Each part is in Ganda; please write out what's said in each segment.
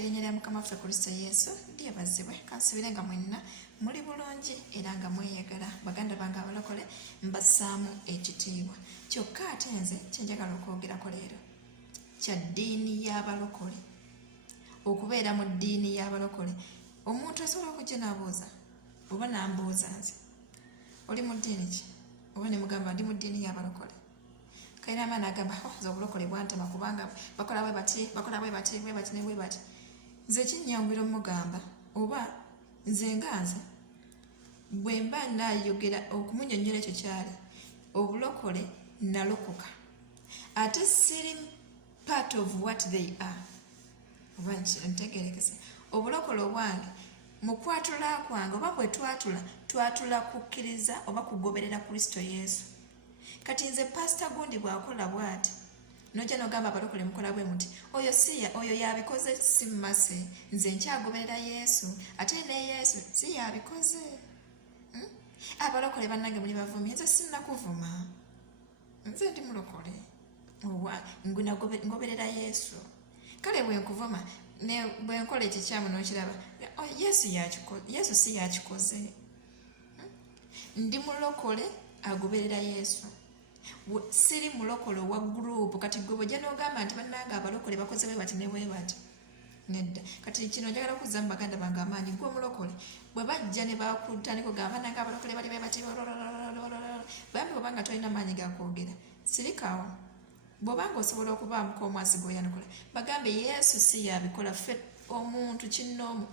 erinnya lya Mukama waffe Kristo Yesu lyebazibwe. Kansubire nga mwenna muli bulungi era nga mweyagala. Baganda bange abalokole mbassaamu ekitiibwa. Kyokka ate nze kyenjagala okwogerako leero kya ddiini y'abalokole. Okubeera mu ddiini y'abalokole, omuntu asobola okujja n'abuuza oba n'ambuuza nze oli mu ddiini ki, oba ne mugamba ndi mu ddiini y'abalokole. Kayina amaani agamba nze obulokole bwantema kubanga bakola bwe bati ne bwe bati. Nze kinnyanguyira omugamba oba nze nganze bwe mba naayogera okumunnyonnyola ekyo kyali obulokole nalokoka ate siri part of what they are. Oba ntegeerekese obulokole obwange mu kwatula kwange oba bwe twatula kukkiriza oba kugoberera Kristo Yesu. Kati nze pasita gundi bw'akola bw'ati nojja n'ogamba abalokole mukola bwe muti oyo yabikoze si mmase, nze nkyagoberera Yesu ate ne Yesu si yabikoze. Abalokole bannange muli bavumi, nze sinnakuvuma, nze ndi mulokole ngoberera Yesu. Kale bwe nkuvuma bwe nkola ekikyamu n'okiraba Yesu si yakikoze. Ndi mulokole agoberera Yesu, siri mulokole wa gurupu. Kati gwe bw'ojja n'ogamba nti bannange abalokole bakoze bwe bati ne bwe bati, nedda. Kati kino njagala kuzza mu baganda bange amaanyi, gwe omulokole bwe bajja ne bakutandika ogamba bannange abalokole bali bwe bati bambi obanga tolina maanyi gakwogera sirikawo. Bw'obanga osobola okubaamuko omwasi g'oyanukula bagambe Yesu si yabikola, ffe omuntu kinnoomu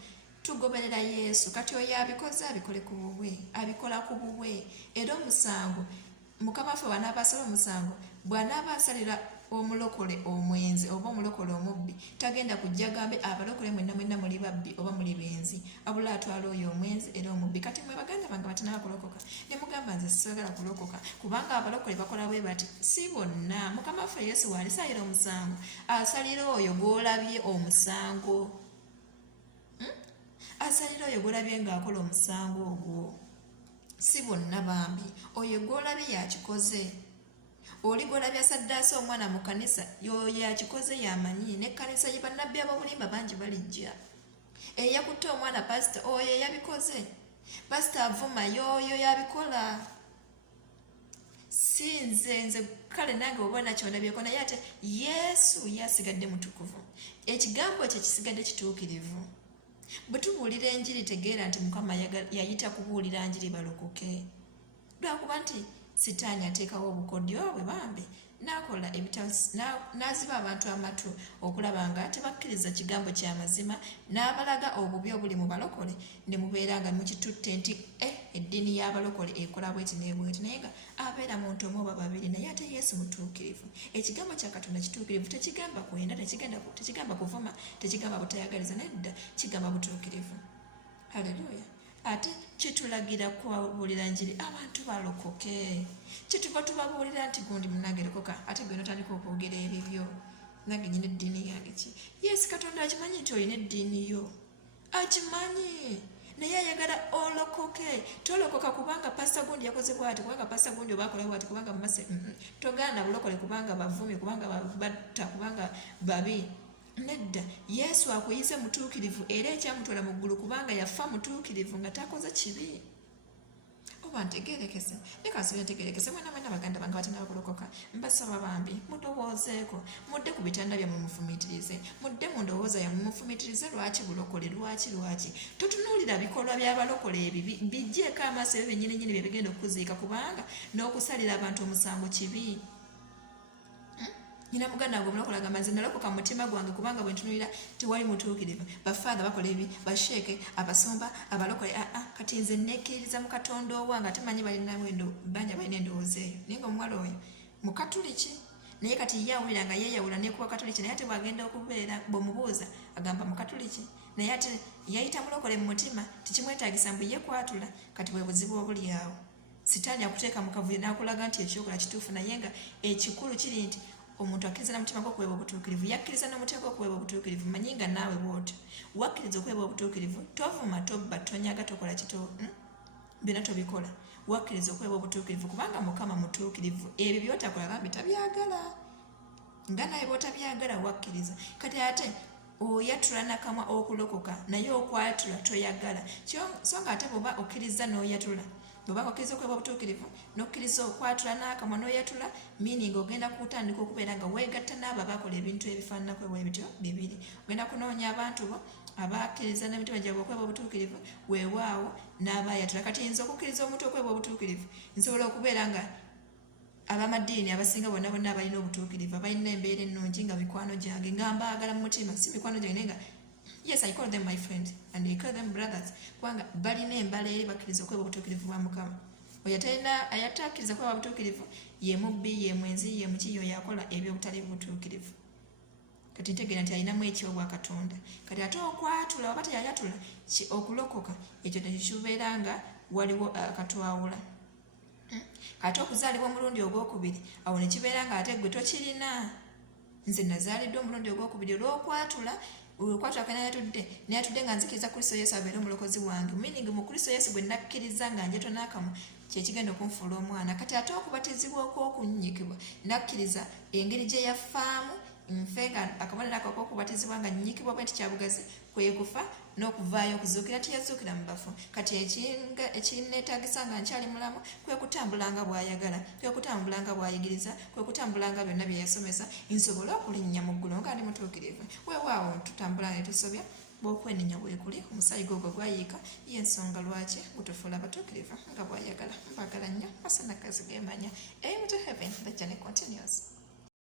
tugoberera Yesu. Kati oyo abikoze abikole ku bubwe, abikola ku bubwe. Era omusango Mukama waffe bw'anaaba asala omusango, bw'anaaba asalira omulokole omwenzi oba omulokole omubbi, tagenda kujja gambe abalokole mwenna muli babbi oba muli benzi, abula atwala oyo omwenzi era omubbi. Kati mwe baganda bange batanaba kulokoka ne mugamba nze sisagala kulokoka kubanga abalokole bakola bwe bati. Si bonna. Mukama waffe Yesu walisalira omusango asalira oyo gw'olabye omusango, asalira oyo gw'olabye ng'akola omusango ogwo. Si bonna bambi, oyo gw'olabye yakikoze. Oli gw'olabye asaddaase omwana mu kanisa yoyo yakikoze, yamanyi. N'ekkanisa ye bannabbi ab'obulimba bangi balijja. Eyakutte omwana pasita oyo yabikoze. Pasita avuma yoyo yabikola. Si nze kale nange obona kyondabyeko, naye ate Yesu yasigadde mutukuvu. Ekigambo ekyo kisigadde kituukirivu. Bwe tubuulira enjiri tegeera nti Mukama yayita kubuulira njiri balokoke. Lwakuba nti Sitaani ateekawo obukodyo bwe bambi n'akola n'aziba abantu amatu okulaba nga tebakkiriza kigambo ky'amazima, n'abalaga obubi obuli mu balokole ne mubeera nga mukitutte nti eddiini y'abalokole ekola bweti n'ebweti, naye nga abeera muntu omu oba babiri, naye ate Yesu mutuukirivu. Ekigambo kya Katonda kituukirivu, tekigamba kwenda, tekigamba kuvuma, tekigamba butayagaliza, nedda kigamba butuukirivu. Haleluya. Ate kitulagira kubabuulira njiri abantu balokoke. Kituva tubabuulira nti gundi munnange lokoka ate gwe notandika okwogera ebibyo. Nange nyina eddiini yange ki? Yesu Katonda akimanyi nti olina eddiini yo, akimanyi, naye ayagala olokoke. Tolokoka kubanga pasita gundi yakoze bwati, kubanga pasita gundi oba akola bwati, kubanga mumase togaana bulokole kubanga bavumi, kubanga batta, kubanga babi. Nedda. Yesu akuyize mutuukirivu era ekyamutwala mu ggulu kubanga yafa mutuukirivu nga takoze kibi. Oba ntegeerekese, leka nsubire ntegeerekese. Mwenna baganda bange batanaba kulokoka, mbasaba bambi mudowoozeeko, mudde ku bitanda byammwe mufumiitirize, mudde mu ndowooza yammwe mufumiitirize. Lwaki bulokole? Lwaki totunuulira bikolwa by'abalokole ebibi bijjeeko amaaso ebyo byennyini bye bigenda okuziika, kubanga n'okusalira abantu omusango kibi. Nina muganda wange omulokole agamba nze nalokoka mu mutima gwange kubanga bwe ntunuulira tewali mutuukirivu. Bafaada bakola ebi, basheeke, abasumba, abalokole. Kati nze nekkiririza mu Katonda owange ate manyi balina endowooza eyo. Naye nga omuwala oyo mukatuliki, naye kati ye awulira nga yeeyawula nekuba katuliki, naye ate bwagenda okubeera bw'omubuuza agamba mukatuliki, naye ate yayita mulokole mu mutima, tikimwetaagisa mbu ye kwatula. Kati bwe buzibu obuli awo. Sitaani akuteeka mu kavuyo n'akulaga nti ekyokola kituufu, naye nga ekikulu kiri nti omuntu akkiriza n'omutima gw'okuweebwa obutuukirivu, yakkiriza n'omutima gw'okuweebwa obutuukirivu. Manyi nga naawe bw'otyo wakkiriza okuweebwa obutuukirivu, tovuma, tobba, tonyaga, tokola kito byonna tobikola. Wakkiriza okuweebwa obutuukirivu kubanga Mukama mutuukirivu. Ebyo by'otakola bambi tabyagala, nga naye bw'otabyagala wakkiriza. Kati ate oyatula nakamwa okulokoka naye okwatula toyagala so nga ate bwoba okkiriza n'oyatula bwobanga okkiriza okweba obutuukirivu n'okkiriza okwatula n'akamwa n'oyatula meaning ogenda kutandika okubeera nga weegatta n'abo abakola ebintu ebifaananako ebityo bibiri ogenda kunoonya abantu bo abakkiriza n'emitima gyabwe okweba obutuukirivu weewaawo n'abayatula kati yinza okukkiriza omuntu okweba obutuukirivu nsobola okubeera nga abamadiini abasinga bonna bonna abalina obutuukirivu abalina embeera ennungi nga mikwano gyange nga mbaagala mu mutima si mikwano gyange naye nga yes I call them my friend and I call them brothers kubanga balina embala eri bakkiriza okweba obutuukirivu bwa mukama oyo ayatakkiriza kweba obutuukirivu ye mubbi ye mwenzi ye muki yo yakola ebyobutali butuukirivu kati ntegeera nti alinamu ekyobwa katonda kati ate okwatula oba teyayatula okulokoka ekyo tekibeera nga waliwo akatwawula kati okuzaalibwa omulundi ogwokubiri awo nekibeera nga ate gwe tokirina nze nazaaliddwa omulundi ogwokubiri olwokwatula nayatudde nga nzikiriza kristo yesu abeere omulokozi wange meaning mu kristo yesu gwe nakkiriza nga njatwa n'akamwa kyekigenda okunfuula omwana kati ate okubatizibwa okwokunnyikibwa nakkiriza engeri gye yafaamu nfe nga akabonero ako okubatizibwa nga nnyikibwa bwe nti kyabugazi kwe kufa n'okuvaayo okuzuukira tiyazuukira mu bafu kati ekineetaagisa nga nkyali mulamu kwe kutambula nga bw'ayagala kwe kutambula nga bw'ayigiriza kwe kutambula nga byonna bye yasomesa nsobole okulinnya mu ggulu nga ndi mutuukirivu weewaawo tutambula ne tusobya bw'okwenenya bwekuli omusaayi gwogwo gwayiika y'ensonga lwaki gutufuula abatuukirivu nga bw'ayagala mbagala nnyo masana kazi gemanya aim to heaven the journey continues.